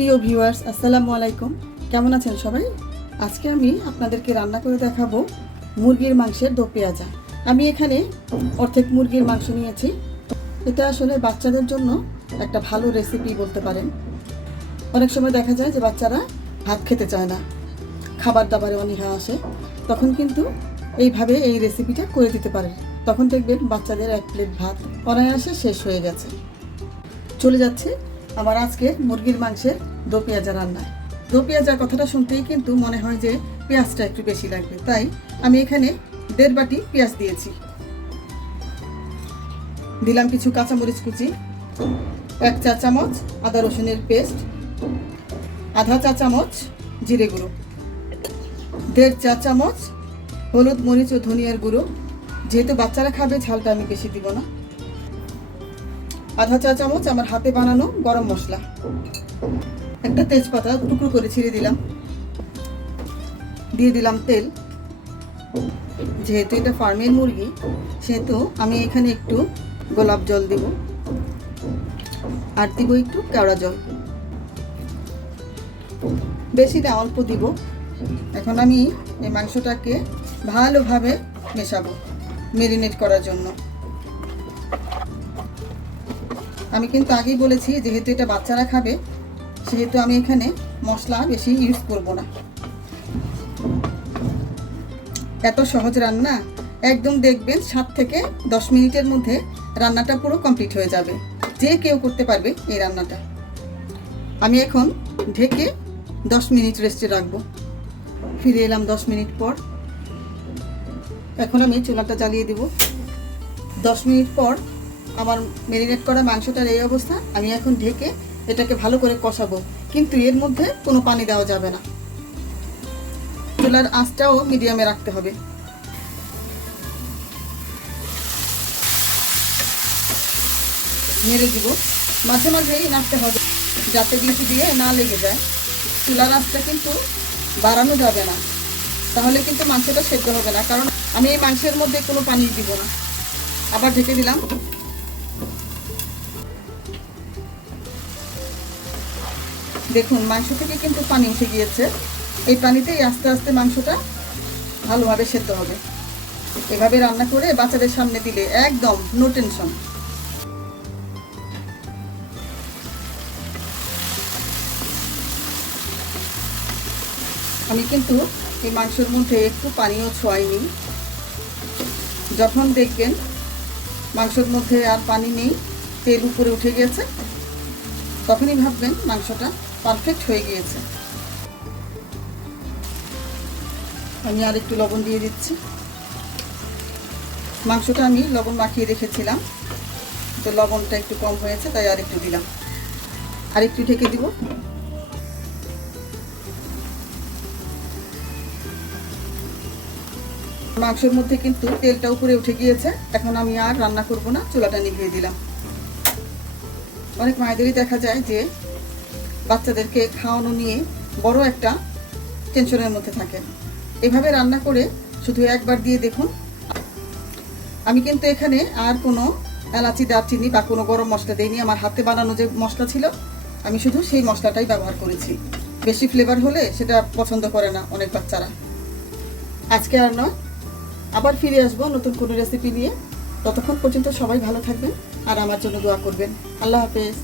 প্রিয় ভিউয়ার্স, আসসালামু আলাইকুম। কেমন আছেন সবাই? আজকে আমি আপনাদেরকে রান্না করে দেখাবো মুরগির মাংসের দো পেঁয়াজা। আমি এখানে অর্ধেক মুরগির মাংস নিয়েছি। এটা আসলে বাচ্চাদের জন্য একটা ভালো রেসিপি বলতে পারেন। অনেক সময় দেখা যায় যে বাচ্চারা ভাত খেতে চায় না, খাবার দাবারে অনীহা আসে, তখন কিন্তু এইভাবে এই রেসিপিটা করে দিতে পারেন। তখন দেখবেন বাচ্চাদের এক প্লেট ভাত অনায়াসে শেষ হয়ে গেছে। চলে যাচ্ছে আমার আজকে মুরগির মাংসের দো পেঁয়াজা রান্না। দো পেঁয়াজা কথাটা শুনতেই কিন্তু মনে হয় যে পেঁয়াজটা একটু বেশি লাগবে, তাই আমি এখানে 1.5 বাটি পেঁয়াজ দিয়েছি। দিলাম কিছু কাঁচামরিচ কুচি, 1 চা চামচ আদা রসুনের পেস্ট, আধা চা চামচ জিরে গুঁড়ো, 1.5 চা চামচ হলুদ মরিচ ও ধনিয়ার গুঁড়ো। যেহেতু বাচ্চারা খাবে, ঝালটা আমি বেশি দিব না। আধা চা চামচ আমার হাতে বানানো গরম মশলা, একটা তেজপাতা টুকরো করে ছিঁড়ে দিলাম, দিয়ে দিলাম তেল। যেহেতু এটা ফার্মের মুরগি, সেহেতু আমি এখানে একটু গোলাপ জল দেব, আর দিব একটু কেওড়া জল। বেশি না, অল্প দিব। এখন আমি এই মাংসটাকে ভালোভাবে মেশাবো মেরিনেট করার জন্য। আমি কিন্তু আগেই বলেছি, যেহেতু এটা বাচ্চারা খাবে, সেহেতু আমি এখানে মশলা বেশি ইউজ করব না। এত সহজ রান্না, একদম দেখবেন 7 থেকে 10 মিনিটের মধ্যে রান্নাটা পুরো কমপ্লিট হয়ে যাবে। যে কেউ করতে পারবে এই রান্নাটা। আমি এখন ঢেকে 10 মিনিট রেস্টে রাখবো। ফিরে এলাম 10 মিনিট পর। এখন আমি চুলাটা জ্বালিয়ে দেব। 10 মিনিট পর আমার ম্যারিনেট করা মাংসটার এই অবস্থা। আমি এখন ঢেকে এটাকে ভালো করে কষাবো, কিন্তু এর মধ্যে কোনো পানি দেওয়া যাবে না। চুলার আঁচটাও মিডিয়ামে রাখতে হবে। নেড়ে দিব, মাঝে মাঝেই নাড়তে হবে যাতে ডিউটি দিয়ে না লেগে যায়। চুলার আঁচটা কিন্তু বাড়ানো যাবে না, তাহলে কিন্তু মাংসটা সেদ্ধ হবে না। কারণ আমি এই মাংসের মধ্যে কোনো পানি দিব না। আবার ঢেকে দিলাম। দেখুন, মাংস থেকে কিন্তু পানি উঠে গিয়েছে। এই পানিতেই আস্তে আস্তে মাংসটা ভালোভাবে সেদ্ধ হবে। এভাবে রান্না করে বাচ্চাদের সামনে দিলে একদম নো টেনশন। আমি কিন্তু এই মাংসের মধ্যে একটু পানিও ছোঁয়াইনি। যখন দেখবেন মাংসের মধ্যে আর পানি নেই, তেল উপরে উঠে গিয়েছে, তখনই ভাববেন মাংসটা পারফেক্ট হয়ে গিয়েছে। আমি আর একটু লবণ দিয়ে দিচ্ছি। মাংসটা আমি লবণ মাখিয়ে রেখেছিলাম, তো লবণটা একটু কম হয়েছে, তাই আর একটু দিলাম। আর একটু ঢেকে দিব। মাংসের মধ্যে কিন্তু তেলটা উপরে উঠে গিয়েছে। এখন আমি আর রান্না করব না, চুলাটা নিভিয়ে দিলাম। অনেক মায়েদেরই দেখা যায় যে বাচ্চাদেরকে খাওয়ানো নিয়ে বড় একটা টেনশনের মধ্যে থাকে। এভাবে রান্না করে শুধু একবার দিয়ে দেখুন। আমি কিন্তু এখানে আর কোনো এলাচি, দারচিনি বা কোনো গরম মশলা দেইনি। আমার হাতে বানানো যে মশলা ছিল, আমি শুধু সেই মশলাটাই ব্যবহার করেছি। বেশি ফ্লেভার হলে সেটা পছন্দ করে না অনেক বাচ্চারা। আজকে আর নয়, আবার ফিরে আসবো নতুন কোনো রেসিপি নিয়ে। ততক্ষণ পর্যন্ত সবাই ভালো থাকবেন আর আমার জন্য দোয়া করবেন। আল্লাহ হাফেজ।